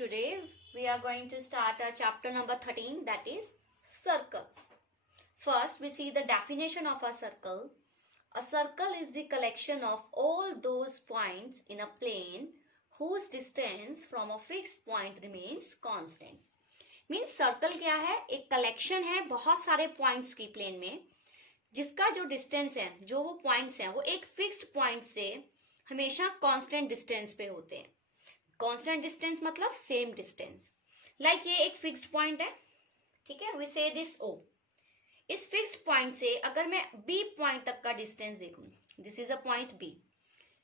Today we are going to start our chapter number 13, that is circles. First we see the definition of a circle. A circle is the collection of all those points in a plane whose distance from a fixed point remains constant. Means circle क्या है? एक collection है बहुत सारे points की plane में, जिसका जो distance है, जो वो points हैं, वो एक fixed point से हमेशा constant distance पे होते हैं. कांस्टेंट डिस्टेंस मतलब सेम डिस्टेंस. लाइक ये एक फिक्स्ड पॉइंट है, ठीक है. वी से दिस ओ. इस फिक्स्ड पॉइंट से अगर मैं बी पॉइंट तक का डिस्टेंस देखूं, this is a point B,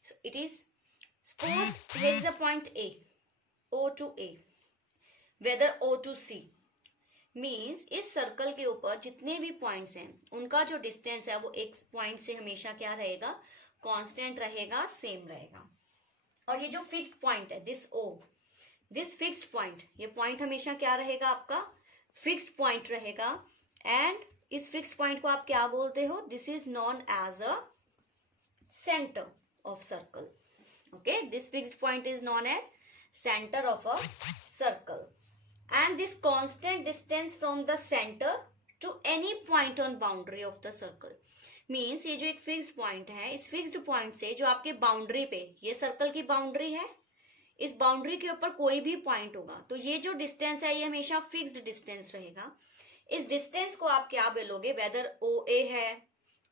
so it is suppose here is a point A, O to A, whether O to C. Means इस सर्कल के ऊपर जितने भी पॉइंट्स हैं उनका जो डिस्टेंस है वो एक पॉइंट से हमेशा क्या रहेगा? कांस्टेंट रहेगा, सेम रहेगा. और ये जो फिक्स्ड पॉइंट है this O, this fixed point, ये पॉइंट हमेशा क्या रहेगा? आपका फिक्स्ड पॉइंट रहेगा. एंड इस फिक्स्ड पॉइंट को आप क्या बोलते हो? This is known as a centre of circle. Okay, this fixed point is known as centre of a circle. And this constant distance from the centre to any point on boundary of the circle. Means ये जो एक fixed point है, इस fixed point से जो आपके boundary पे, ये सर्कल की बाउंड्री है, इस बाउंड्री के ऊपर कोई भी पॉइंट होगा तो ये जो डिस्टेंस है ये हमेशा फिक्स्ड डिस्टेंस रहेगा. इस डिस्टेंस को आप क्या बोलोगे? वेदर ओ ए है,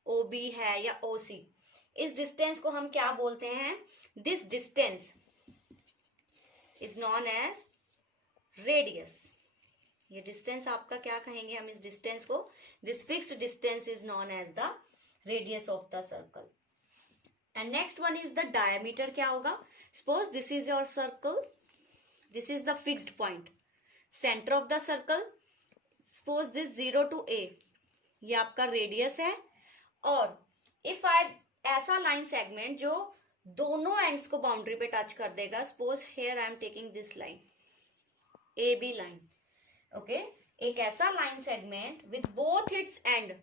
ओ बी है या ओ सी, इस डिस्टेंस को हम क्या बोलते हैं? This distance is known as radius. ये डिस्टेंस आपका क्या कहेंगे हम इस डिस्टेंस को? This fixed distance is known as the radius of the circle. And next one is the diameter. क्या होगा? Suppose this is your circle, this is the fixed point, center of the circle. Suppose this 0 to a, ये आपका radius है. और if I ऐसा line segment जो दोनों ends को boundary पे touch कर देगा, suppose here I am taking this line, AB line. Okay, एक ऐसा line segment with both its end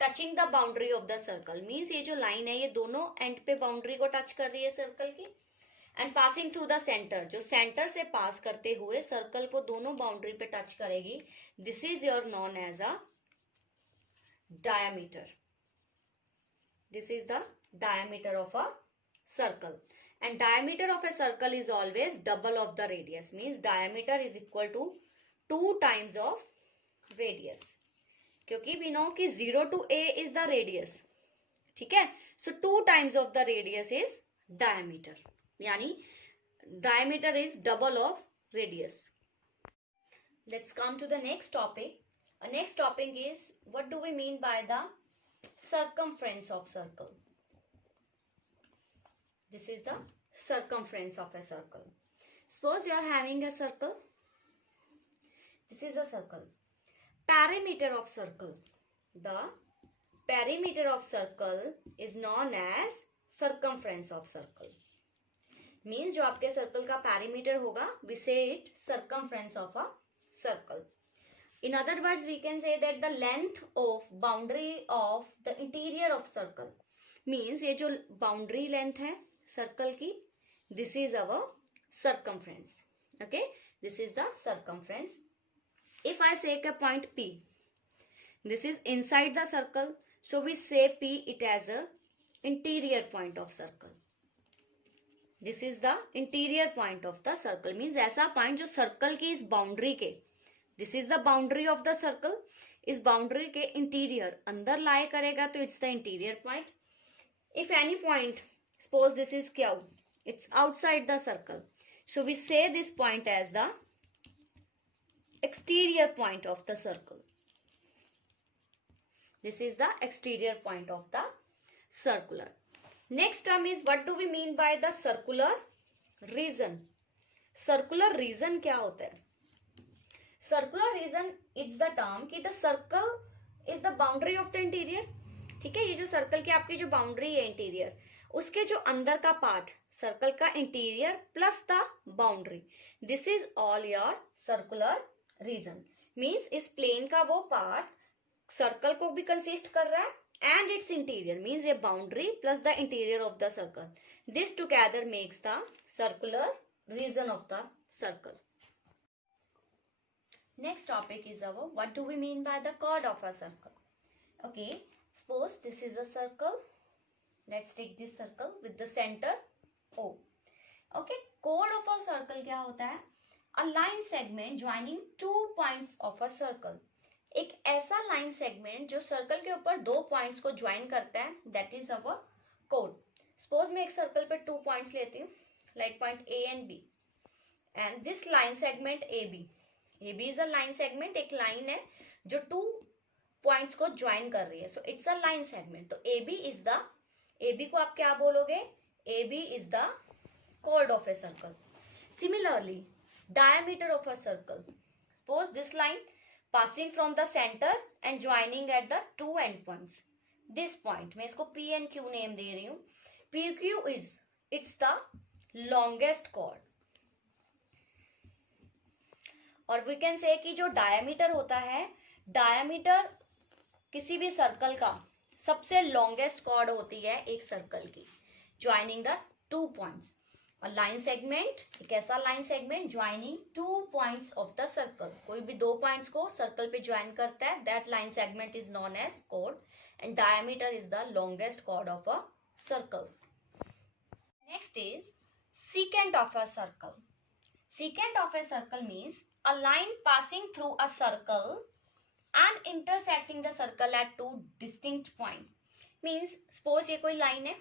touching the boundary of the circle. Means ये जो लाइन है ये दोनों एंड पे बाउंड्री को टच कर रही है सर्कल की. And passing through the centre, जो सेंटर से पास करते हुए सर्कल को दोनों बाउंड्री पे टच करेगी. This is your known as a diameter. This is the diameter of a circle. And diameter of a circle is always double of the radius. Means diameter is equal to 2 times of radius, क्योंकि we know कि 0 to a is the radius. ठीक है, so 2 times of the radius is diameter, यानी diameter is double of radius. Let's come to the next topic. Next topic is what do we mean by the circumference of circle. This is the circumference of a circle. Suppose you are having a circle. This is a circle. Perimeter of circle. The perimeter of circle is known as circumference of circle. Means जो आपके circle का perimeter होगा, we say it circumference of a circle. In other words, we can say that the length of boundary of the interior of circle. Means ये जो boundary length है circle की, this is our circumference. Okay, this is the circumference. If I take a point P, this is inside the circle, so we say P it as a interior point of circle. This is the interior point of the circle. Means ऐसा point जो circle की इस boundary के, this is the boundary of the circle, इस boundary के interior अंदर lie करेगा तो it's the interior point. If any point, suppose this is Q, it's outside the circle, so we say this point as the exterior point of the circle. This is the exterior point of the circular. Next term is what do we mean by the circular region? Circular region क्या होता है? Circular region is the term कि the circle is the boundary of the interior. ठीक है, ये जो circle की आपकी जो बाउंड्री है इंटीरियर, उसके जो अंदर का पार्ट सर्कल का interior plus the boundary, this is all your circular region. Means इस प्लेन का वो पार्ट सर्कल को भी कंसिस्ट कर रहा है एंड इट्स इंटीरियर. मीन्स ये boundary plus the interior of the circle, this together makes the circular region of the circle. Next topic is our what do we mean by the chord of a circle. Okay, suppose this is a circle. Let's take this circle with the center O. Okay, chord of a circle क्या होता है? A line segment joining two points of a circle. एक ऐसा line segment जो circle के ऊपर दो points को ज्वाइन करता है, दैट इज अवर कोड. सपोज मैं एक सर्कल पे 2 पॉइंट्स लेती हूँ, like point A and B, and this line segment A B is a line segment. एक लाइन है जो 2 पॉइंट्स को ज्वाइन कर रही है, so it's a line segment. तो ए बी को आप क्या बोलोगे? A B is the chord of a circle. Similarly, diameter of a circle. Suppose this line passing from the center and joining at the two end points. This point, मैं इसको P and Q name दे रही हूँ. PQ is, it's the longest chord. और we can say कि जो diameter होता है, diameter किसी भी सर्कल का सबसे longest chord होती है एक सर्कल की, joining the 2 points. Line segment, एक ऐसा line segment joining 2 points of the circle. कोई भी 2 पॉइंट्स को सर्कल पे ज्वाइन करता है, that line segment is known as कोड, and diameter is the longest chord of a circle. Next is secant of a circle. Secant of a circle means a line passing through a circle and intersecting the circle at 2 distinct points. Means suppose ये कोई line है,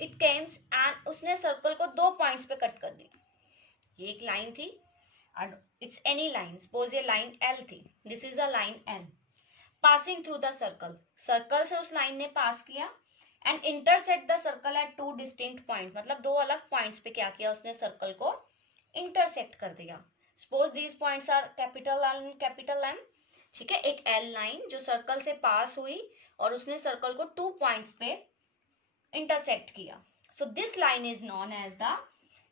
it Kemps and उसने circle को 2 points पे cut कर दी. ये एक line थी and it's any line. Suppose ये लाइन एल थी, this is a line L passing through the circle. Circle से उस लाइन ने पास किया and intersect the circle eight 2 distinct point. मतलब 2 अलग पॉइंट्स पे क्या किया उसने? सर्कल को इंटरसेक्ट कर दिया. Suppose these points are capital L and capital M. ठीक है, एक एल लाइन जो सर्कल से पास हुई और उसने सर्कल को 2 पॉइंट्स पे इंटरसेक्ट किया. So this line is known as the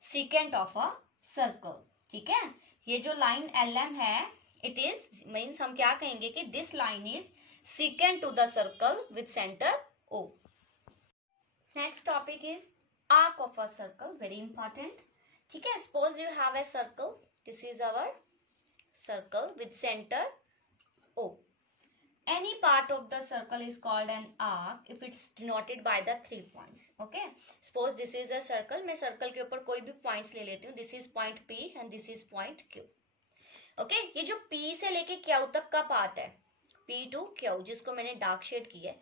secant of a circle. ठीक है, ये जो लाइन एल एम है, इट इज मीन्स हम क्या कहेंगे कि this line is secant to the circle with centre O. Next topic is arc of a circle, very important. ठीक है, suppose you have a circle, this is our circle with centre O. Any part of the circle is called an arc if it's denoted by the 3 points. Okay, suppose this is a circle. मैं circle के ऊपर कोई भी points ले लेती हूँ. This is point P and this is point Q. Okay, ये जो P से लेके Q तक का part है, P to Q, जिसको मैंने dark shade की है,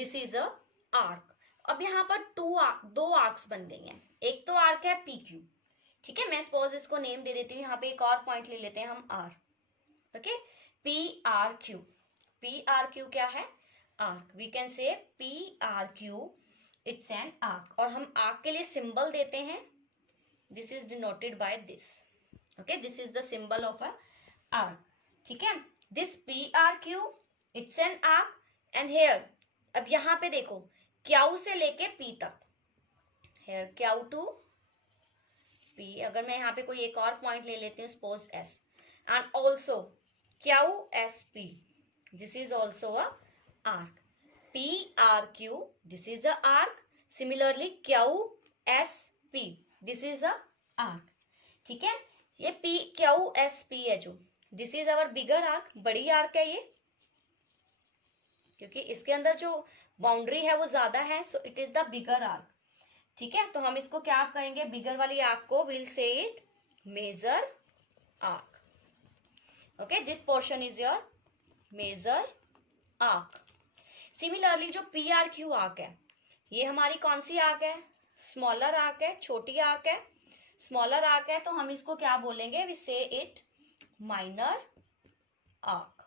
this is a arc. अब यहाँ पर 2 arcs बन गई हैं. एक तो arc है PQ. ठीक है, मैं suppose इसको name दे देती हूँ. यहाँ पे एक और point ले लेते हैं हम R. Okay, PRQ. PRQ क्या है? Arc. We can say PRQ, it's an arc. और हम आर्क के लिए सिंबल देते हैं, this is denoted by this. Okay, this is the symbol of a arc. ठीक है, this PRQ, it's an arc. And here, अब यहाँ पे देखो, Q से लेके P तक, हेयर Q टू P. अगर मैं यहाँ पे कोई एक और पॉइंट ले लेती हूँ, suppose S, and also QSP. This is also a arc. PRQ, this is a arc. Similarly, QSP, this is a arc. ठीक है, ये QSP है जो, this is our bigger arc, बड़ी arc है ये, क्योंकि इसके अंदर जो बाउंड्री है वो ज्यादा है, so it is the bigger arc. ठीक है, तो हम इसको क्या कहेंगे? बिगर वाली आर्क को we'll say it major arc. Okay, this portion is your major arc. Similarly जो PRQ आर्क है, ये हमारी कौन सी आर्क है? स्मॉलर आर्क है, छोटी आर्क है. स्मॉलर आर्क है तो हम इसको क्या बोलेंगे? We say it minor arc.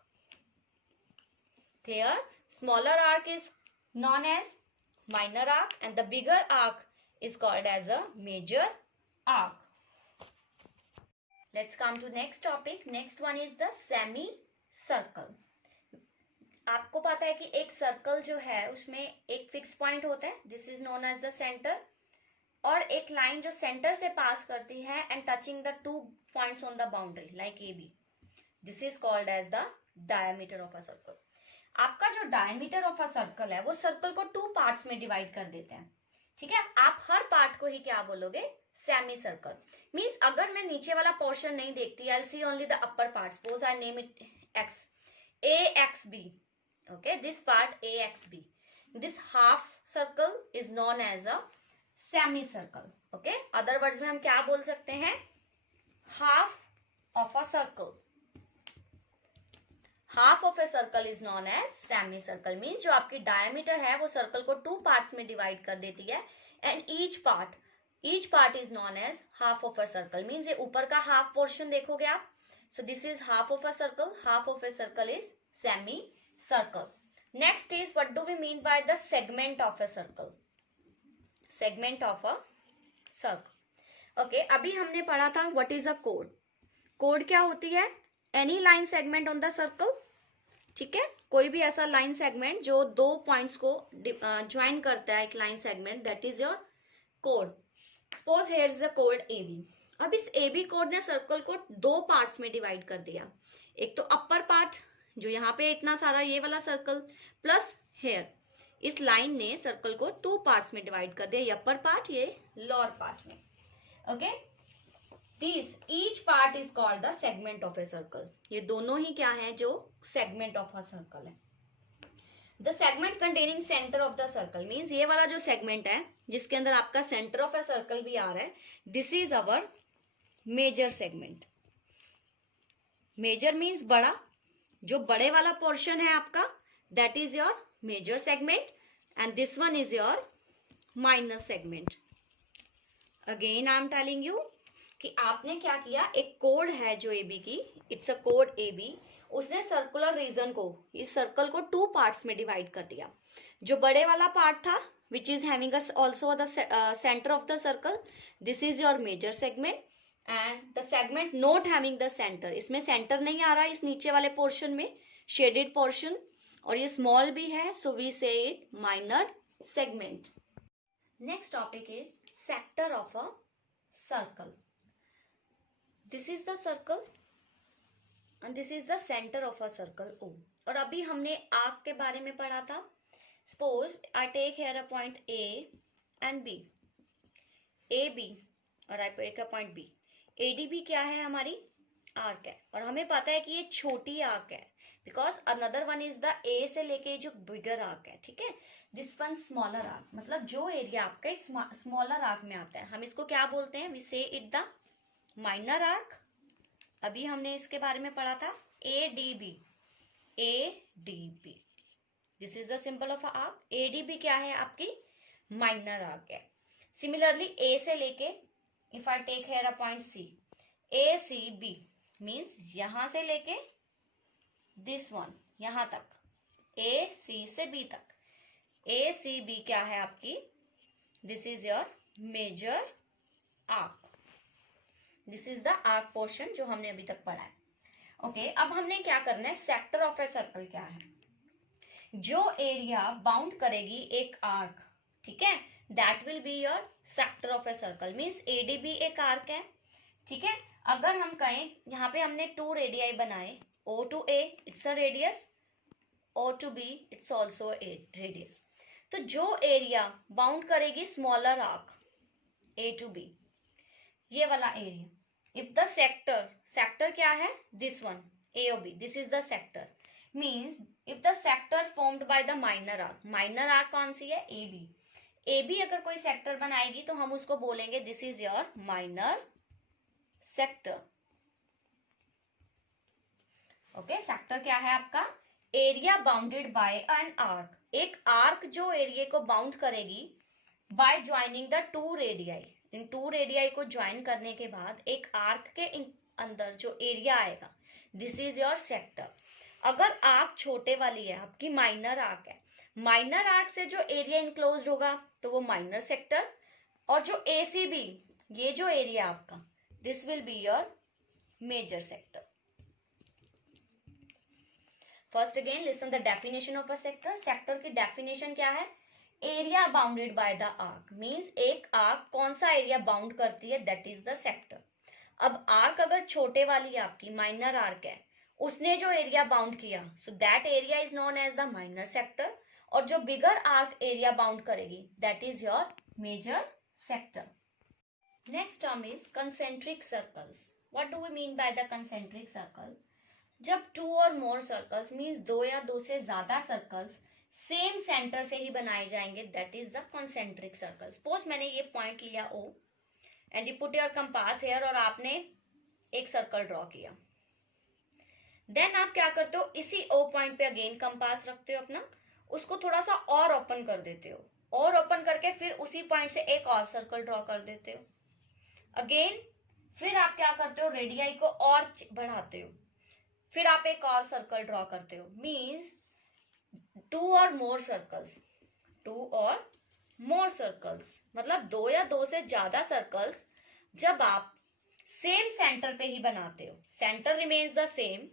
Clear? Smaller arc is known as minor arc and the bigger arc is called as a major arc. Let's come to next topic. Next one is the semi circle. आपको पता है कि एक circle जो है उसमें एक fix point होता है, this is known as the centre, और एक लाइन जो सेंटर से पास करती है and touching the 2 points on the boundary like AB. This is called as the diameter of a circle. आपका जो डायमीटर ऑफ अ सर्कल है वो सर्कल को 2 पार्ट्स में डिवाइड कर देते हैं. ठीक है, आप हर पार्ट को ही क्या बोलोगे? सेमी सर्कल मीन्स अगर मैं नीचे वाला पोर्शन नहीं देखती, I see only the upper part, suppose I name it X, A X B, okay, this part A X B, this half circle is known as a semi circle, okay. Other words में हम क्या बोल सकते हैं, half of a circle, half of a circle is known as semi circle, means जो आपकी diameter है वो सर्कल को 2 पार्ट्स में डिवाइड कर देती है, and each part is known as half of a circle, means ये ऊपर का हाफ पोर्शन देखोगे आप, so this is half of a circle, half of a circle is semi circle. Next is what do we mean by the segment of a circle, segment of a circle, okay. अभी हमने पढ़ा था what is a code, code क्या होती है, any line segment on the circle, ठीक है, कोई भी ऐसा लाइन सेगमेंट जो 2 पॉइंट्स को ज्वाइन करता है, एक line segment, that is your code. Suppose here is the code A B. अब इस ए बी कोड ने सर्कल को 2 पार्ट्स में डिवाइड कर दिया, एक तो अपर पार्ट जो यहाँ पे इतना सारा ये वाला सर्कल, प्लस हेयर इस लाइन ने सर्कल को 2 पार्ट्स में डिवाइड कर दिया, ये अपर पार्ट, ये लोअर पार्ट में, okay. These each part is called the segment of a circle. ये दोनों ही क्या है, जो segment of a circle है। The segment containing center of the circle means ये वाला जो segment है जिसके अंदर आपका center of a circle भी आ रहा है, this is our major segment. Major means बड़ा, जो बड़े वाला portion है आपका that is your major segment and this one is your minor segment. Again I am telling you कि आपने क्या किया, एक कोड है जो ए बी की, इट्स अ कोड ए बी, उसने सर्कुलर रीजन को, इस सर्कल को 2 पार्ट्स में डिवाइड कर दिया। जो बड़े वाला पार्ट था which is having also the centre of the circle, this is your major segment, and the segment not having the centre, इसमें सेंटर नहीं आ रहा इस नीचे वाले पोर्शन में, शेडेड पोर्शन, और ये स्मॉल भी है, so we say it minor segment. Next topic is sector of a circle. This is the circle and this is the center of a circle O. और अभी हमने आर्क के बारे में पढ़ा था। Suppose I take here a point A and B, AB और I take a point B. ADB क्या है, हमारी आर्क है, और हमें पता है कि ये छोटी आर्क है, because another one is the A से लेके जो बिगर आर्क है, ठीक है, दिस वन स्मॉलर आर्क, मतलब जो एरिया आपका स्मॉलर आर्क में आता है हम इसको क्या बोलते हैं, we say it the minor arc. अभी हमने इसके बारे में पढ़ा था ADB, ADB, this is the symbol of arc. ADB क्या है, आपकी माइनर आर्क है। सिमिलरली A से लेके, if I take here a point C, ACB मीन्स यहां से लेके दिस वन यहां तक, AC से B तक, ACB क्या है आपकी, this is your major arc, this is the arc portion जो हमने अभी तक पढ़ा है, ओके। अब हमने क्या करना है, सेक्टर ऑफ ए सर्कल क्या है, जो एरिया बाउंड करेगी एक आर्क, ठीक है, that will be your sector of a circle, means ADB एक आर्क है, ठीक है। अगर हम कहें यहाँ पे हमने 2 रेडियाई बनाए, O to A it's a radius, O to B it's also a radius, तो जो एरिया बाउंड करेगी smaller arc A to B, ये वाला एरिया, इफ द सेक्टर क्या है, this one AOB, this is the sector, means if the sector formed by the minor arc कौन सी है, AB अगर कोई सेक्टर बनाएगी तो हम उसको बोलेंगे this is your minor sector, okay. Sector क्या है आपका, area bounded bye an arc, एक आर्क जो एरिया को बाउंड करेगी by joining the 2 radii, in 2 radii को ज्वाइन करने के बाद एक आर्क के अंदर जो एरिया आएगा, दिस इज योर सेक्टर। अगर आर्क छोटे वाली है, आपकी माइनर आर्क है, माइनर आर्क से जो एरिया इनक्लोज होगा तो वो माइनर सेक्टर, और जो ACB ये जो एरिया आपका, this will be your major sector. First again listen the definition of a sector. Sector की डेफिनेशन क्या है, area bounded by the arc, means एक आर्क कौन सा एरिया बाउंड करती है, दैट इज द सेक्टर। अब आर्क अगर छोटे वाली आपकी माइनर आर्क है, उसने जो एरिया बाउंड किया, so that area is known as the minor sector, और जो बिगर आर्क एरिया बाउंड करेगी that is your major sector. Next term is concentric circles. What do we mean by the concentric circle? जब 2 और more circles means 2 या 2 से ज्यादा circles same centre से ही बनाए जाएंगे, that is the concentric circle. Suppose मैंने ये पॉइंट लिया O and you put your compass here और आपने एक सर्कल ड्रॉ किया. देन आप क्या करते हो, इसी O पॉइंट पे अगेन कंपास रखते हो अपना, उसको थोड़ा सा और ओपन कर देते हो, और ओपन करके फिर उसी पॉइंट से एक और सर्कल ड्रॉ कर देते हो. अगेन फिर आप क्या करते हो, रेडियाई को और बढ़ाते हो, फिर आप एक और सर्कल ड्रॉ करते हो. मींस 2 और मोर सर्कल्स, 2 और मोर सर्कल्स मतलब 2 या 2 से ज्यादा सर्कल्स जब आप सेम सेंटर पे ही बनाते हो, सेंटर रिमेन्स द सेम,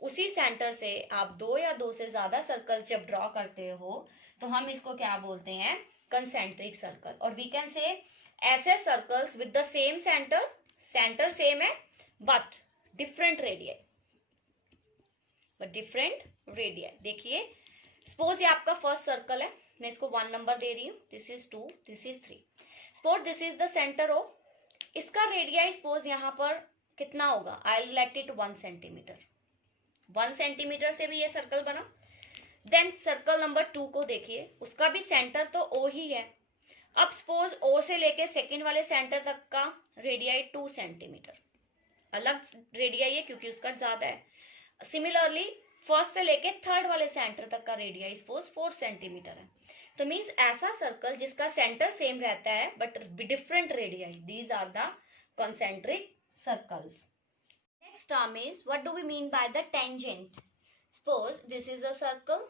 उसी सेंटर से आप 2 या 2 से ज्यादा सर्कल्स जब ड्रॉ करते हो तो हम इसको क्या बोलते हैं, कंसेंट्रिक सर्कल. और वी कैन से ऐसे circles with the same centre, centre same है बट डिफरेंट रेडियाई, देखिए सपोज ये आपका फर्स्ट सर्कल है, मैं इसको 1 नंबर दे रही हूँ, this is 2, this is 3. Suppose this is the centre of, इसका रेडियाई सपोज यहाँ पर कितना होगा, I will let it 1 centimetre. 1 centimetre से भी ये सर्कल बना. देन सर्कल नंबर 2 को देखिए, उसका भी सेंटर तो O ही है. अब सपोज O से लेके सेकंड वाले सेंटर तक का रेडियाई 2 सेंटीमीटर, अलग रेडियाई है क्योंकि उसका ज्यादा है. सिमिलरली फर्स्ट से लेके थर्ड वाले सेंटर तक का रेडियाई सपोज 4 सेंटीमीटर है. तो मींस ऐसा सर्कल जिसका सेंटर सेम रहता है but different radii, these are the concentric circles. Next term is, what do we mean by the tangent? Suppose this is a circle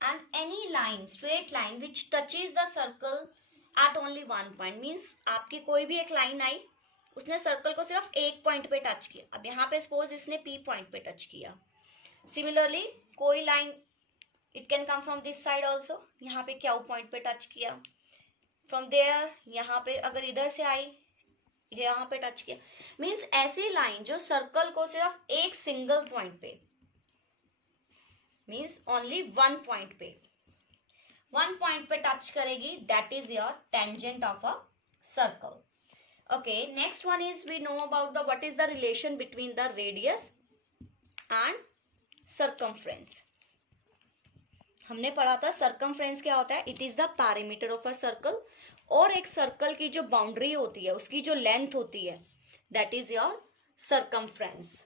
and any line, straight line which touches the circle at only one point, means आपकी कोई भी एक line आई, उसने circle को सिर्फ एक point पे touch किया. अब यहाँ पे सपोज इसने P पॉइंट पे टच किया. सिमिलरली कोई line, it can come from this side also, यहाँ पे Q पॉइंट पे टच किया. फ्रॉम देयर यहाँ पे अगर इधर से आई, यहाँ पे टच किया. मींस ऐसी लाइन जो सर्कल को सिर्फ एक सिंगल पॉइंट पे, मींस ओनली वन पॉइंट पे टच करेगी, that is your tangent of a circle. Okay, next one is we know about the what is the relation between the radius and circumference. हमने पढ़ा था circumference क्या होता है, it is the parameter of a circle. और एक circle की जो बाउंड्री होती है, उसकी जो लेंथ होती है, that is your circumference.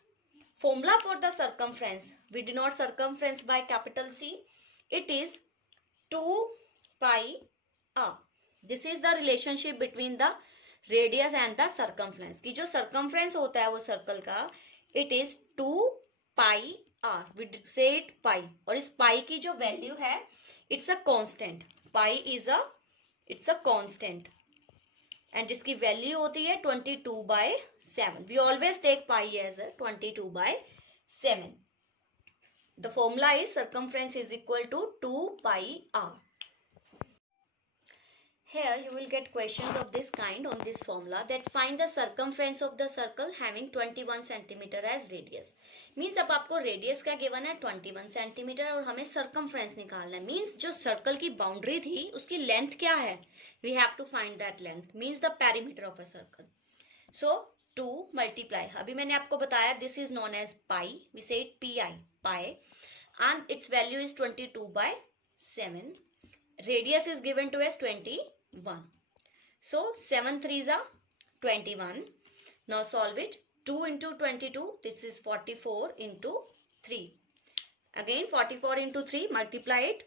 Formula for the circumference, we denote circumference by capital C, it is 2 pi r. This is the relationship between the radius and the circumference. की जो सर्कमफ्रेंस होता है वो सर्कल का, it is 2 pi r. We say it pi, और इस pi की जो वैल्यू है, it's a constant. Pi is it's a constant and जिसकी वैल्यू होती है 22/7. We always take pi as a 22/7. The formula is circumference is equal to 2 pi r. Here you will get questions of this kind on this formula, that find the circumference of the circle having 21 centimeter as radius. Means अब आपको radius का given है 21 centimeter और हमें circumference निकालना है. Means जो circle की boundary थी उसकी length क्या है, we have to find that length. Means the perimeter of a circle. So 2 multiply, अभी मैंने आपको बताया this is known as pi, we say it pi, and its value is 22/7. Radius is given to us 21. So 7 3s are 21. Now solve it. 2 into 22, this is 44 into 3. Again 44 into 3, multiply it,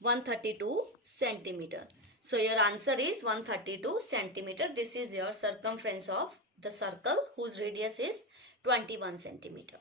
132 centimeter. So your answer is 132 centimeter. This is your circumference of the circle whose radius is 21 centimeter.